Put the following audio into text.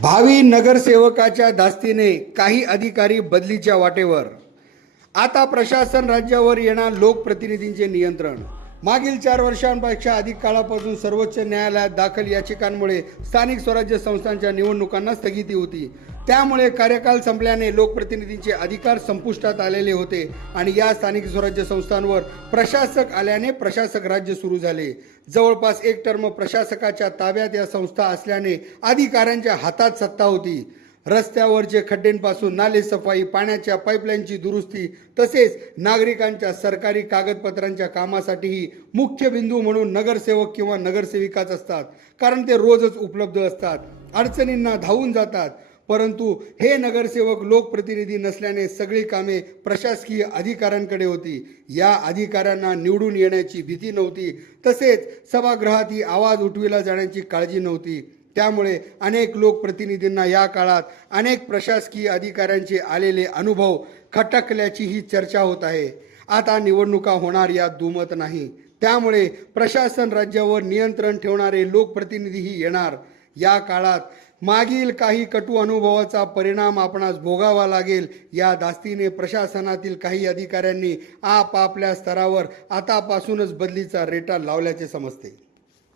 भावी नगरसेवकाच्या धास्तीने काही अधिकारी बदलीच्या वाटेवर. आता प्रशासन राज्यावर येणार लोकप्रतिनिधींचे नियंत्रण. मागील 4 वर्षांपेक्षा अधिक काळापासून सर्वोच्च न्यायालयात दाखल याचिकांमुळे स्थानिक स्वराज्य संस्थांच्या निवडणुकांना स्थगिती होती. त्यामुळे कार्यकाल संपल्याने लोकप्रतिनिधींचे अधिकार संपुष्टात आलेले होते आणि या स्थानिक स्वराज्य संस्थांवर प्रशासक आल्याने प्रशासक राज्य सुरू झाले. जवळपास एक टर्म प्रशासकाच्या ताब्यात या संस्था असल्याने अधिकाऱ्यांच्या हातात सत्ता होती. रस्त्यावरचे खड्ड्यांपासून नाले सफाई, पाण्याच्या पाईपलाईनची दुरुस्ती तसेच नागरिकांच्या सरकारी कागदपत्रांच्या कामासाठीही मुख्य बिंदू म्हणून नगरसेवक किंवा नगरसेविकाच असतात, कारण ते रोजच उपलब्ध असतात, अडचणींना धावून जातात. परंतु हे नगरसेवक लोकप्रतिनिधी नसल्याने सगळी कामे प्रशासकीय अधिकाऱ्यांकडे होती. या अधिकाऱ्यांना निवडून येण्याची भीती नव्हती, तसेच सभागृहातही आवाज उठविला जाण्याची काळजी नव्हती. त्यामुळे अनेक लोकप्रतिनिधींना या काळात अनेक प्रशासकीय अधिकाऱ्यांचे आलेले अनुभव खटकल्याचीही चर्चा होत आहे. आता निवडणुका होणार यात दुमत नाही. त्यामुळे प्रशासन राज्यावर नियंत्रण ठेवणारे लोकप्रतिनिधीही येणार. या काळात मागील काही कटू अनुभवाचा परिणाम आपणास भोगावा लागेल. या धास्तीने प्रशासनातील काही अधिकाऱ्यांनी आपापल्या स्तरावर आतापासूनच बदलीचा रेटा लावल्याचे समजते.